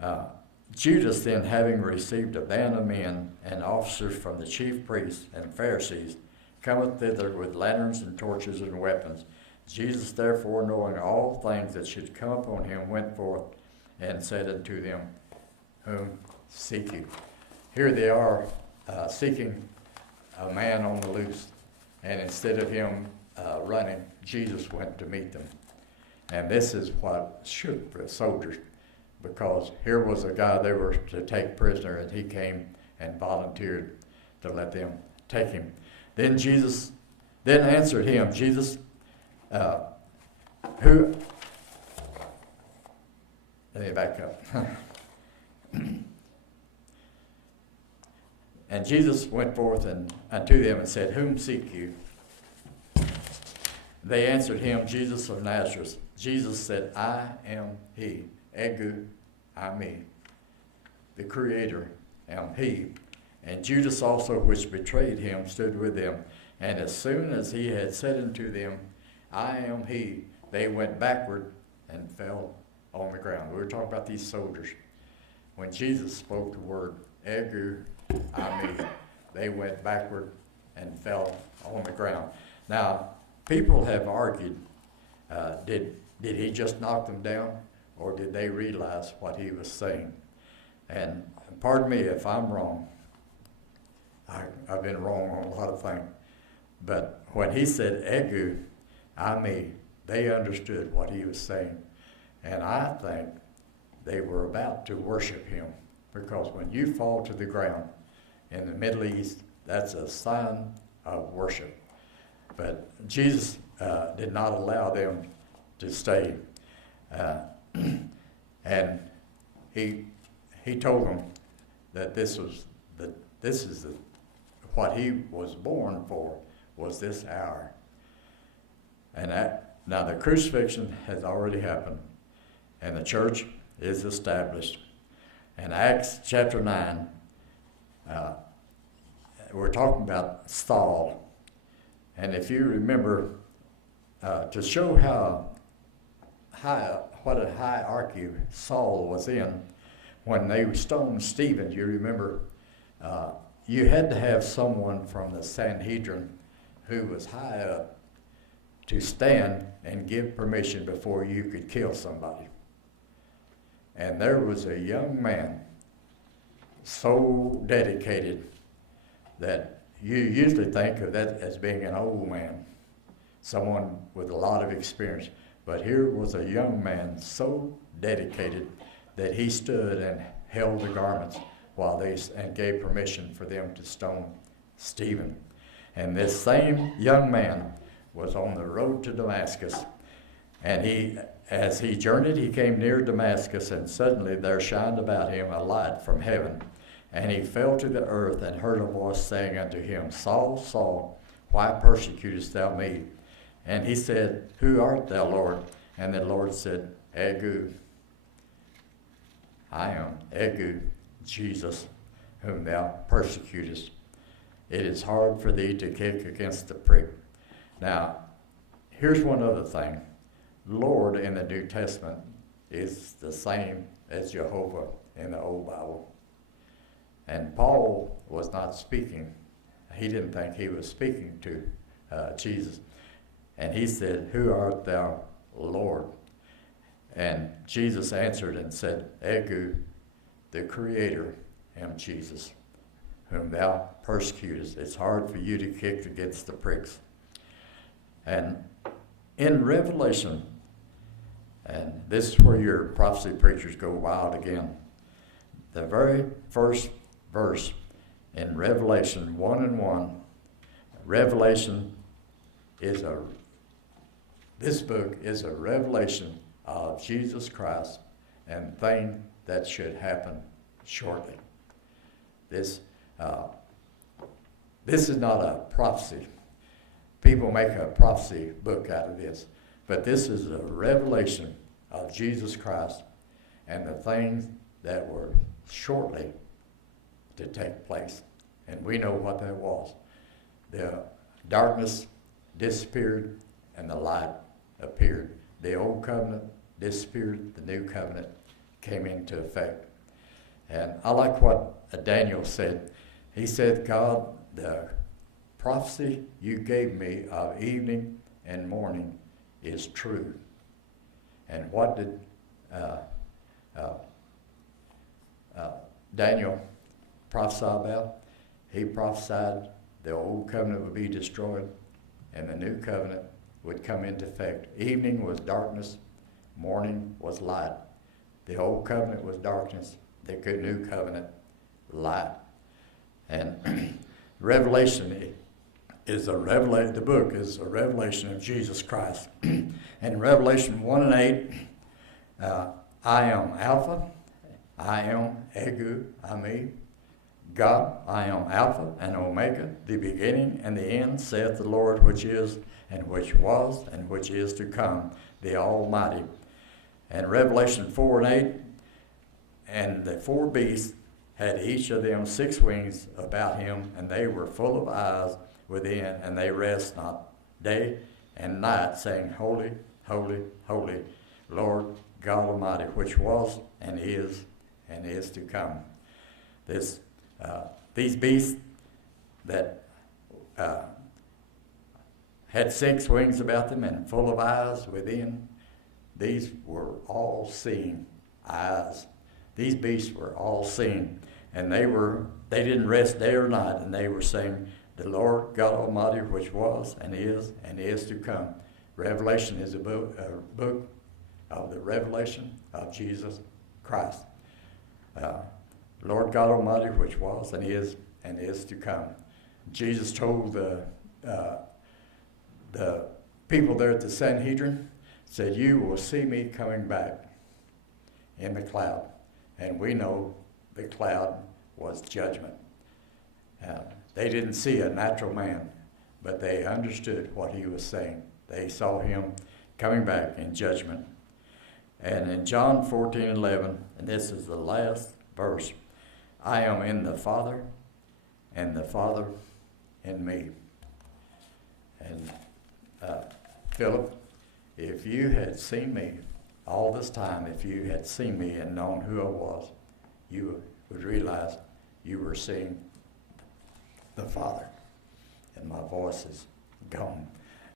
Uh, Judas then, having received a band of men and officers from the chief priests and Pharisees, cometh thither with lanterns and torches and weapons. Jesus therefore, knowing all things that should come upon him, went forth and said unto them, Whom seek you? Here they are seeking a man on the loose. And instead of him running, Jesus went to meet them. And this is what shook the soldiers, because here was a guy they were to take prisoner, and he came and volunteered to let them take him. Then answered him, Jesus, who, let me back up. And Jesus went forth unto them and said, Whom seek you? They answered him, Jesus of Nazareth. Jesus said, I am he. Ego, eimi. The Creator am he. And Judas also, which betrayed him, stood with them. And as soon as he had said unto them, I am he, they went backward and fell on the ground. We were talking about these soldiers. When Jesus spoke the word, Ego, eimi, they went backward and fell on the ground. Now, people have argued, did he just knock them down, or did they realize what he was saying? And pardon me if I'm wrong. I've been wrong on a lot of things. But when he said Ego, eimi, they understood what he was saying. And I think they were about to worship him, because when you fall to the ground in the Middle East, that's a sign of worship. But Jesus did not allow them to stay. And he told them that what he was born for was this hour. And now the crucifixion has already happened, and the church is established. In Acts chapter 9, we're talking about Saul. And if you remember, to show what a hierarchy Saul was in, when they stoned Stephen, you remember, you had to have someone from the Sanhedrin who was high up to stand and give permission before you could kill somebody. And there was a young man so dedicated that you usually think of that as being an old man, someone with a lot of experience. But here was a young man so dedicated that he stood and held the garments and gave permission for them to stone Stephen. And this same young man was on the road to Damascus. And as he journeyed, he came near Damascus, and suddenly there shined about him a light from heaven. And he fell to the earth and heard a voice saying unto him, Saul, Saul, why persecutest thou me? And he said, Who art thou, Lord? And the Lord said, Ego, I am Ego, Jesus, whom thou persecutest. It is hard for thee to kick against the prick. Now, here's one other thing. Lord in the New Testament is the same as Jehovah in the Old Bible. And Paul was not speaking. He didn't think he was speaking to Jesus. And he said, Who art thou, Lord? And Jesus answered and said, Ego, the Creator, am Jesus, whom thou persecutest. It's hard for you to kick against the pricks. And in Revelation, and this is where your prophecy preachers go wild again, the very first verse in Revelation 1:1, Revelation this book is a revelation of Jesus Christ and things that should happen shortly. This is not a prophecy. People make a prophecy book out of this, but this is a revelation of Jesus Christ and the things that were shortly to take place. And we know what that was. The darkness disappeared and the light appeared. The old covenant disappeared, the new covenant came into effect. And I like what Daniel said. He said, God, the prophecy you gave me of evening and morning is true. And what did Daniel prophesy about? He prophesied the old covenant would be destroyed and the new covenant would come into effect. Evening was darkness, morning was light. The old covenant was darkness, the new covenant, light. And Revelation is the book is a revelation of Jesus Christ. And in Revelation 1 and 8, I am Alpha, I am Egu, Ami, God, I am Alpha and Omega, the beginning and the end, saith the Lord, which is, and which was, and which is to come, the Almighty. And Revelation 4 and 8, and the four beasts had each of them 6 wings about him, and they were full of eyes within, and they rest not day and night, saying, Holy, holy, holy, Lord God Almighty, which was and is to come. These beasts that had 6 wings about them and full of eyes within, these were all seeing eyes. These beasts were all seeing, and they didn't rest day or night, and they were saying, the Lord God Almighty, which was and is to come. Revelation is a book of the revelation of Jesus Christ. Lord God Almighty, which was and is to come. Jesus told the people there at the Sanhedrin, said, you will see me coming back in the cloud. And we know the cloud was judgment. They didn't see a natural man, but they understood what he was saying. They saw him coming back in judgment. And in John 14:11, and this is the last verse, I am in the Father, and the Father in me. And Philip, if you had seen me all this time, if you had seen me and known who I was, you would realize you were seeing the Father. And my voice is gone.